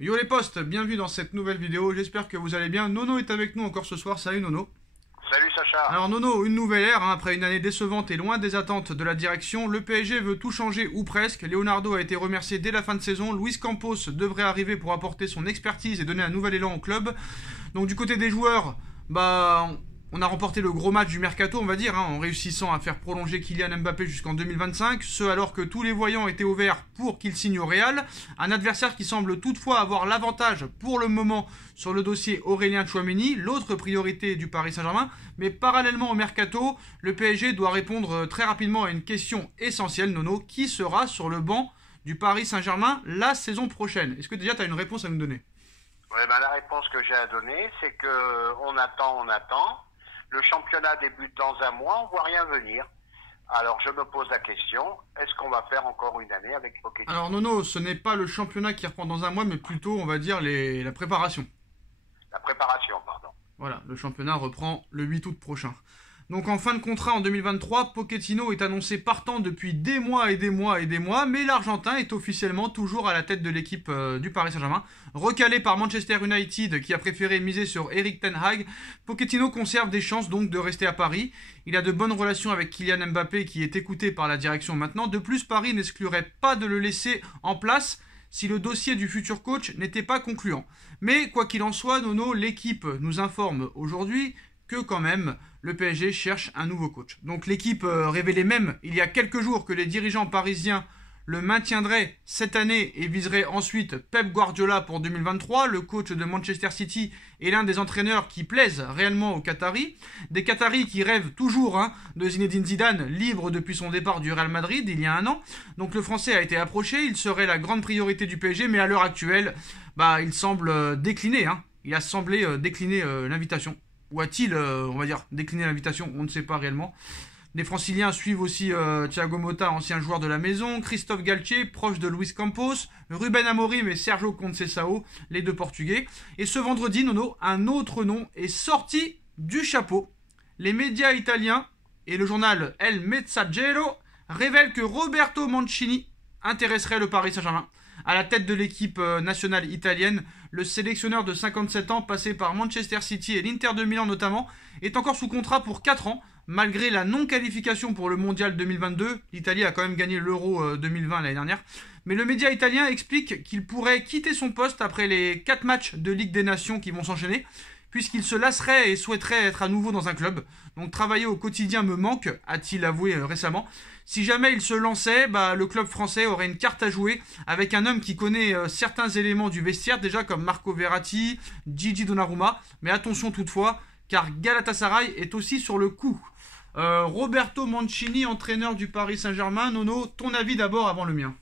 Yo les potes, bienvenue dans cette nouvelle vidéo, j'espère que vous allez bien. Nono est avec nous encore ce soir, salut Nono. Salut Sacha. Alors Nono, une nouvelle ère, hein, après une année décevante et loin des attentes de la direction, le PSG veut tout changer ou presque. Leonardo a été remercié dès la fin de saison, Luis Campos devrait arriver pour apporter son expertise et donner un nouvel élan au club. Donc du côté des joueurs, on a remporté le gros match du mercato, on va dire, hein, en réussissant à faire prolonger Kylian Mbappé jusqu'en 2025, ce alors que tous les voyants étaient au vert pour qu'il signe au Real. Un adversaire qui semble toutefois avoir l'avantage pour le moment sur le dossier Aurélien Tchouaméni, l'autre priorité du Paris Saint-Germain. Mais parallèlement au mercato, le PSG doit répondre très rapidement à une question essentielle, Nono, qui sera sur le banc du Paris Saint-Germain la saison prochaine? Est-ce que déjà tu as une réponse à nous donner? Ouais, la réponse que j'ai à donner, c'est que on attend. Le championnat débute dans un mois, on voit rien venir. Alors je me pose la question, est-ce qu'on va faire encore une année avec Pochettino? Alors Nono, ce n'est pas le championnat qui reprend dans un mois, mais plutôt, on va dire, la préparation. La préparation, pardon. Voilà, le championnat reprend le 8 août prochain. Donc en fin de contrat en 2023, Pochettino est annoncé partant depuis des mois, mais l'Argentin est officiellement toujours à la tête de l'équipe du Paris Saint-Germain. Recalé par Manchester United qui a préféré miser sur Erik ten Hag, Pochettino conserve des chances donc de rester à Paris. Il a de bonnes relations avec Kylian Mbappé qui est écouté par la direction maintenant. De plus, Paris n'exclurait pas de le laisser en place si le dossier du futur coach n'était pas concluant. Mais quoi qu'il en soit, Nono, l'équipe nous informe aujourd'hui que quand même le PSG cherche un nouveau coach. Donc l'équipe révélait même il y a quelques jours que les dirigeants parisiens le maintiendraient cette année et viseraient ensuite Pep Guardiola pour 2023. Le coach de Manchester City est l'un des entraîneurs qui plaisent réellement aux Qataris. Des Qataris qui rêvent toujours de Zinedine Zidane, libre depuis son départ du Real Madrid il y a un an. Donc le Français a été approché, il serait la grande priorité du PSG, mais à l'heure actuelle, il semble décliner. Il a semblé décliner l'invitation. Ou a-t-il, on va dire, décliné l'invitation? On ne sait pas réellement. Les Franciliens suivent aussi Thiago Motta, ancien joueur de la maison, Christophe Galtier, proche de Luis Campos, Ruben Amorim et Sergio Conceição, les deux Portugais. Et ce vendredi, Nono, un autre nom est sorti du chapeau. Les médias italiens et le journal El Messaggero révèlent que Roberto Mancini intéresserait le Paris Saint-Germain. À la tête de l'équipe nationale italienne, le sélectionneur de 57 ans, passé par Manchester City et l'Inter de Milan notamment, est encore sous contrat pour 4 ans, malgré la non-qualification pour le Mondial 2022. L'Italie a quand même gagné l'Euro 2020 l'année dernière. Mais le média italien explique qu'il pourrait quitter son poste après les 4 matchs de Ligue des Nations qui vont s'enchaîner, puisqu'il se lasserait et souhaiterait être à nouveau dans un club. Donc travailler au quotidien me manque, a-t-il avoué récemment. Si jamais il se lançait, le club français aurait une carte à jouer avec un homme qui connaît certains éléments du vestiaire, déjà comme Marco Verratti, Gigi Donnarumma. Mais attention toutefois, car Galatasaray est aussi sur le coup. Roberto Mancini, entraîneur du Paris Saint-Germain. Nono, ton avis d'abord avant le mien.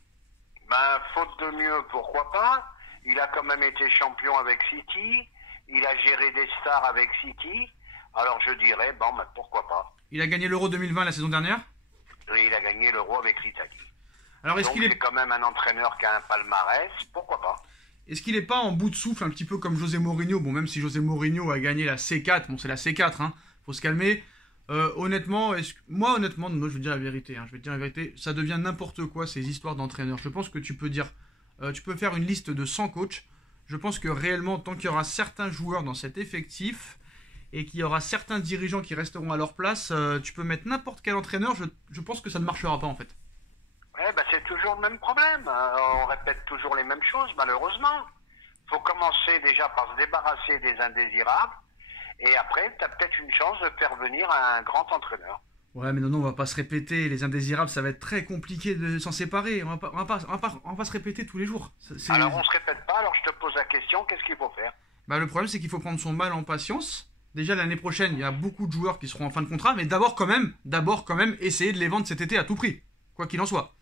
Faute de mieux, pourquoi pas? Il a quand même été champion avec City. Il a géré des stars avec City. Alors je dirais, pourquoi pas. Il a gagné l'Euro 2020 la saison dernière. Et il a gagné l'Euro avec l'Italie. Alors Donc c'est quand même un entraîneur qui a un palmarès, pourquoi pas. Est-ce qu'il n'est pas en bout de souffle un petit peu comme José Mourinho? Bon, même si José Mourinho a gagné la C4, c'est la C4, faut se calmer. Honnêtement, honnêtement, je vais dire la vérité, ça devient n'importe quoi ces histoires d'entraîneurs. Je pense que tu peux faire une liste de 100 coachs. Je pense que réellement, tant qu'il y aura certains joueurs dans cet effectif et qu'il y aura certains dirigeants qui resteront à leur place, tu peux mettre n'importe quel entraîneur, je pense que ça ne marchera pas en fait. Ouais, c'est toujours le même problème. On répète toujours les mêmes choses, malheureusement. Il faut commencer déjà par se débarrasser des indésirables et après, tu as peut-être une chance de faire venir un grand entraîneur. Ouais, mais non, on va pas se répéter. Les indésirables, ça va être très compliqué de s'en séparer. On va pas se répéter tous les jours. Alors on se répète pas, alors je te pose la question, qu'est-ce qu'il faut faire? Le problème, c'est qu'il faut prendre son mal en patience. Déjà, l'année prochaine, il y a beaucoup de joueurs qui seront en fin de contrat, mais d'abord quand même, essayer de les vendre cet été à tout prix. Quoi qu'il en soit.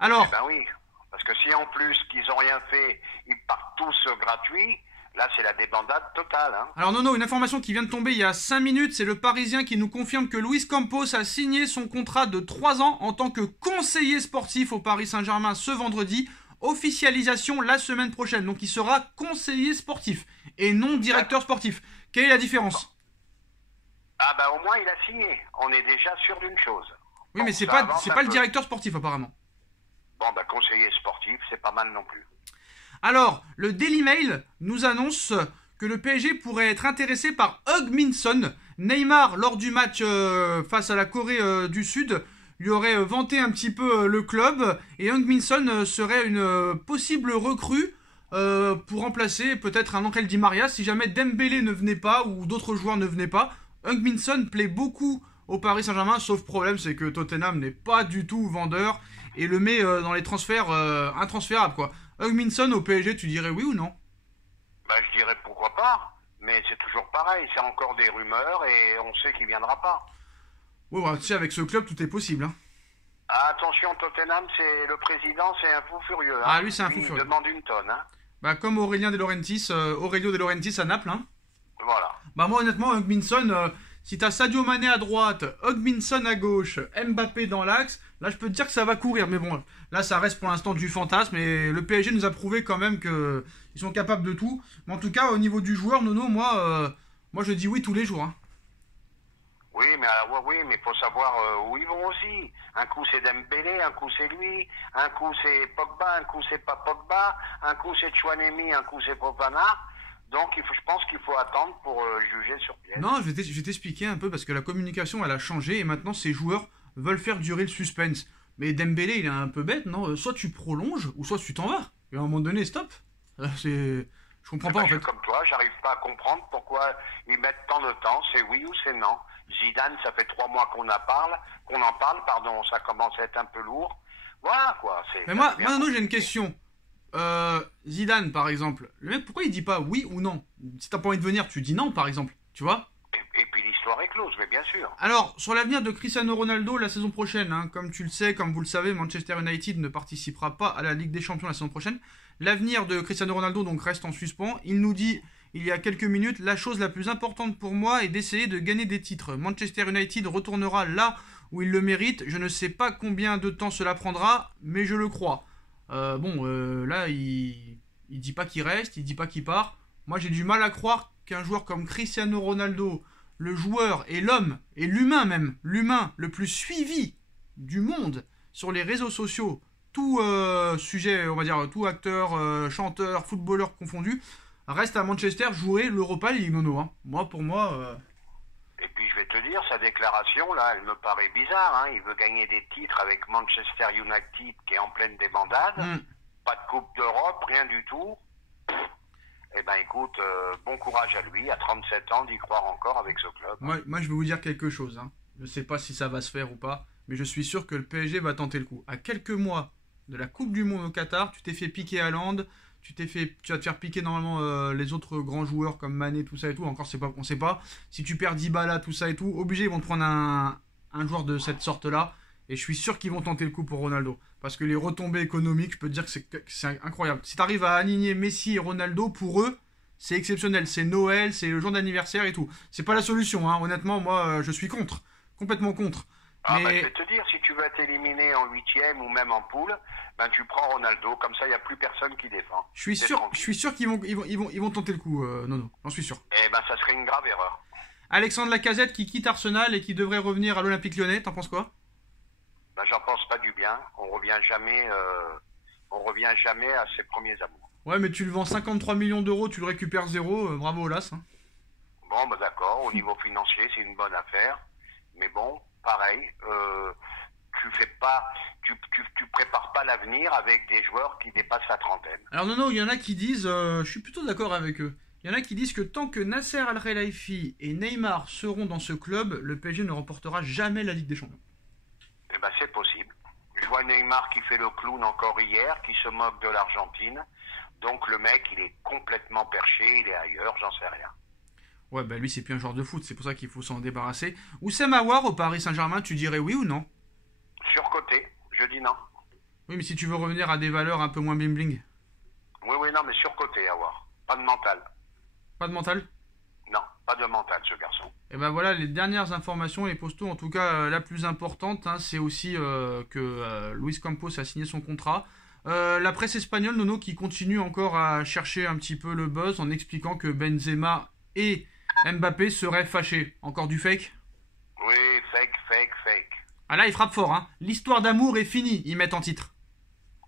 Alors... oui, parce que si en plus qu'ils ont rien fait, ils partent tous gratuits, là c'est la débandade totale. Alors Nono, une information qui vient de tomber il y a 5 minutes, c'est le Parisien qui nous confirme que Luis Campos a signé son contrat de 3 ans en tant que conseiller sportif au Paris Saint-Germain ce vendredi. Officialisation la semaine prochaine, donc il sera conseiller sportif et non directeur sportif. Quelle est la différence? Au moins il a signé, on est déjà sûr d'une chose. Oui, mais c'est pas le directeur sportif apparemment. Conseiller sportif, c'est pas mal non plus. Alors, le Daily Mail nous annonce que le PSG pourrait être intéressé par Heung-min Son. Neymar, lors du match face à la Corée du Sud, lui aurait vanté un petit peu le club. Et Heung-min Son serait une possible recrue pour remplacer peut-être un Angel Di Maria si jamais Dembélé ne venait pas ou d'autres joueurs ne venaient pas. Heung-min Son plaît beaucoup au Paris Saint-Germain, sauf problème, c'est que Tottenham n'est pas du tout vendeur et le met dans les transferts intransférables, quoi. Heung-min Son au PSG, tu dirais oui ou non? Bah, je dirais pourquoi pas, mais c'est toujours pareil, c'est encore des rumeurs et on sait qu'il viendra pas. Ouais, bah, tu sais, avec ce club, tout est possible. Hein. Ah, attention, Tottenham, c'est le président, c'est un fou furieux. Hein. Ah, lui, c'est un fou Il furieux. demande une tonne. Hein. Bah, comme Aurélien De Laurentiis, Aurelio De Laurentiis à Naples. Hein. Voilà. Bah, moi, honnêtement, Heung-min Son, si t'as Sadio Mané à droite, Heung-min Son à gauche, Mbappé dans l'axe, là, je peux te dire que ça va courir. Mais bon, là, ça reste pour l'instant du fantasme. Et le PSG nous a prouvé quand même qu'ils sont capables de tout. Mais en tout cas, au niveau du joueur, Nono, moi je dis oui tous les jours. Hein. Oui, mais faut savoir où ils vont aussi. Un coup c'est Dembélé, un coup c'est lui, un coup c'est Pogba, un coup c'est pas Pogba, un coup c'est Chouanemi, un coup c'est Fofana. Donc je pense qu'il faut attendre pour juger sur pièce. Non, je vais t'expliquer un peu parce que la communication elle a changé et maintenant ces joueurs veulent faire durer le suspense. Mais Dembélé il est un peu bête, non? Soit tu prolonges ou soit tu t'en vas. Et à un moment donné, stop. Je comprends pas en Je fait. suis comme toi, j'arrive pas à comprendre pourquoi ils mettent tant de temps, c'est oui ou c'est non. Zidane, ça fait 3 mois qu'on en parle, ça commence à être un peu lourd. Voilà quoi. Mais moi non, j'ai une question. Zidane par exemple, le mec pourquoi il dit pas oui ou non? Si t'as pas envie de venir, tu dis non par exemple, tu vois? Et puis l'histoire est close, mais bien sûr. Alors, sur l'avenir de Cristiano Ronaldo la saison prochaine, hein, comme tu le sais, comme vous le savez, Manchester United ne participera pas à la Ligue des Champions la saison prochaine. L'avenir de Cristiano Ronaldo donc reste en suspens. Il nous dit, il y a quelques minutes, la chose la plus importante pour moi est d'essayer de gagner des titres. Manchester United retournera là où il le mérite. Je ne sais pas combien de temps cela prendra, mais je le crois. Là, il dit pas qu'il reste, il dit pas qu'il part. Moi, j'ai du mal à croire qu'un joueur comme Cristiano Ronaldo, le joueur et l'homme, et l'humain même, l'humain le plus suivi du monde sur les réseaux sociaux, tout sujet, on va dire, tout acteur, chanteur, footballeur confondu, reste à Manchester jouer l'Europa League, Nono. Hein. Pour moi... Et puis je vais te dire, sa déclaration, là, elle me paraît bizarre. Hein. Il veut gagner des titres avec Manchester United qui est en pleine débandade. Pas de Coupe d'Europe, rien du tout. Eh ben écoute, bon courage à lui, à 37 ans, d'y croire encore avec ce club. Moi je vais vous dire quelque chose. Hein. Je sais pas si ça va se faire ou pas, mais je suis sûr que le PSG va tenter le coup. À quelques mois de la Coupe du Monde au Qatar, tu t'es fait piquer Haaland, tu vas te faire piquer normalement les autres grands joueurs comme Mané, tout ça et tout. Encore, on sait pas. Si tu perds Dybala, tout ça et tout, obligé, ils vont te prendre un joueur de cette sorte-là. Et je suis sûr qu'ils vont tenter le coup pour Ronaldo. Parce que les retombées économiques, je peux te dire que c'est incroyable. Si tu arrives à aligner Messi et Ronaldo, pour eux, c'est exceptionnel. C'est Noël, c'est le jour d'anniversaire et tout. C'est pas la solution, hein. Honnêtement, moi, je suis contre. Complètement contre. Je vais te dire, si tu veux être éliminé en 8e ou même en poule, ben tu prends Ronaldo, comme ça il n'y a plus personne qui défend. Je suis sûr qu'ils vont tenter le coup, Nono. J'en suis sûr. Eh ben ça serait une grave erreur. Alexandre Lacazette qui quitte Arsenal et qui devrait revenir à l'Olympique Lyonnais, t'en penses quoi? Ben j'en pense pas du bien. On revient jamais à ses premiers amours. Ouais, mais tu le vends 53 millions d'euros, tu le récupères zéro, bravo Olas. Hein. Bon, ben d'accord, au niveau financier, c'est une bonne affaire. Mais bon, pareil, tu prépares pas l'avenir avec des joueurs qui dépassent la trentaine. Alors non, il y en a qui disent, je suis plutôt d'accord avec eux, il y en a qui disent que tant que Nasser Al-Khelaifi et Neymar seront dans ce club, le PSG ne remportera jamais la Ligue des Champions. Eh ben c'est possible. Je vois Neymar qui fait le clown encore hier, qui se moque de l'Argentine. Donc le mec, il est complètement perché, il est ailleurs, j'en sais rien. Ouais, bah lui, c'est plus un joueur de foot, c'est pour ça qu'il faut s'en débarrasser. Oussem Aouar au Paris Saint-Germain, tu dirais oui ou non? Surcoté, je dis non. Oui, mais si tu veux revenir à des valeurs un peu moins bling-bling. Oui, non, mais surcoté, Aouar. Pas de mental. Pas de mental? Non, pas de mental, ce garçon. Et ben voilà, les dernières informations, les postos, en tout cas la plus importante, hein, c'est aussi que Luis Campos a signé son contrat. La presse espagnole, Nono, qui continue encore à chercher un petit peu le buzz en expliquant que Benzema et Mbappé seraient fâchés. Encore du fake? Oui, fake. Ah là, il frappe fort, hein. L'histoire d'amour est finie, ils mettent en titre.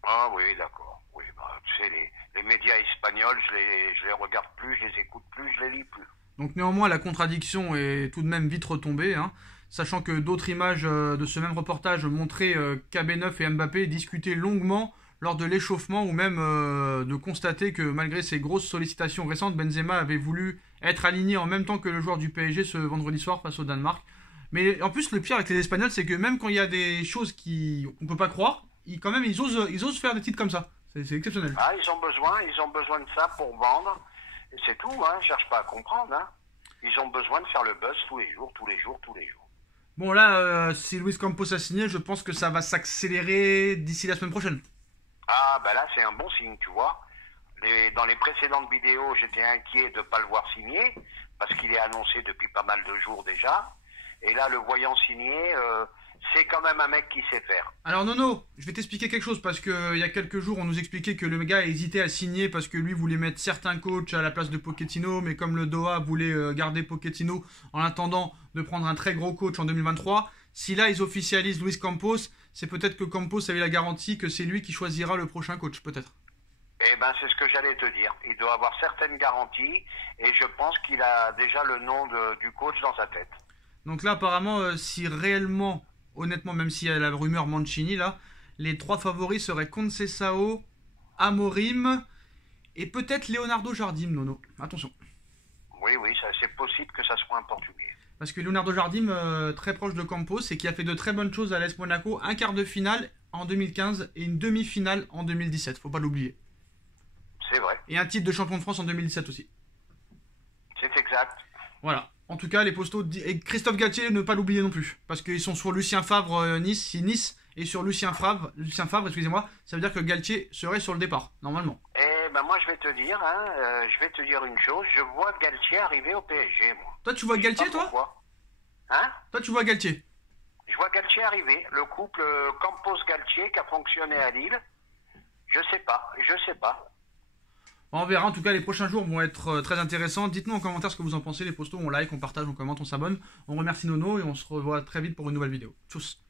Ah oui, d'accord. Oui, bah, tu sais, Les médias espagnols, je les regarde plus, je les écoute plus, je les lis plus. Donc néanmoins, la contradiction est tout de même vite retombée, hein, sachant que d'autres images de ce même reportage montraient KB9 et Mbappé discuter longuement lors de l'échauffement, ou même de constater que malgré ses grosses sollicitations récentes, Benzema avait voulu être aligné en même temps que le joueur du PSG ce vendredi soir face au Danemark. Mais en plus, le pire avec les Espagnols, c'est que même quand il y a des choses qu'on ne peut pas croire, quand même, ils osent faire des titres comme ça. C'est exceptionnel. Ah, ils ont besoin de ça pour vendre. Et c'est tout, hein, je cherche pas à comprendre. Hein. Ils ont besoin de faire le buzz tous les jours, tous les jours, tous les jours. Bon là, si Luis Campos a signé, je pense que ça va s'accélérer d'ici la semaine prochaine. Ah, ben là, c'est un bon signe, tu vois. Dans les précédentes vidéos, j'étais inquiet de ne pas le voir signer, parce qu'il est annoncé depuis pas mal de jours déjà. Et là, le voyant signer, c'est quand même un mec qui sait faire. Alors Nono, je vais t'expliquer quelque chose, parce que il y a quelques jours, on nous expliquait que le gars hésitait à signer parce que lui voulait mettre certains coachs à la place de Pochettino, mais comme le Doha voulait garder Pochettino en attendant de prendre un très gros coach en 2023, si là ils officialisent Luis Campos, c'est peut-être que Campos avait la garantie que c'est lui qui choisira le prochain coach, peut-être. Eh ben, c'est ce que j'allais te dire. Il doit avoir certaines garanties, et je pense qu'il a déjà le nom du coach dans sa tête. Donc là, apparemment, si réellement, honnêtement, même s'il y a la rumeur Mancini, là, les 3 favoris seraient Conceição, Amorim et peut-être Leonardo Jardim, Nono. Attention. Oui, c'est possible que ça soit un Portugais. Parce que Leonardo Jardim, très proche de Campos, et qui a fait de très bonnes choses à l'AS Monaco, un quart de finale en 2015 et une demi-finale en 2017, faut pas l'oublier. C'est vrai. Et un titre de champion de France en 2017 aussi. C'est exact. Voilà. En tout cas, les postaux... Et Christophe Galtier, ne pas l'oublier non plus. Parce qu'ils sont sur Lucien Favre Nice, et sur Lucien Favre, excusez-moi, ça veut dire que Galtier serait sur le départ, normalement. Eh ben moi, je vais te dire une chose, je vois Galtier arriver au PSG, moi. Toi, tu vois Galtier, toi? Pourquoi. Hein? Toi, tu vois Galtier? Je vois Galtier arriver, le couple Campos-Galtier qui a fonctionné à Lille. Je sais pas. On verra, en tout cas les prochains jours vont être très intéressants. Dites-nous en commentaire ce que vous en pensez, les postos, on like, on partage, on commente, on s'abonne. On remercie Nono et on se revoit très vite pour une nouvelle vidéo. Tchuss.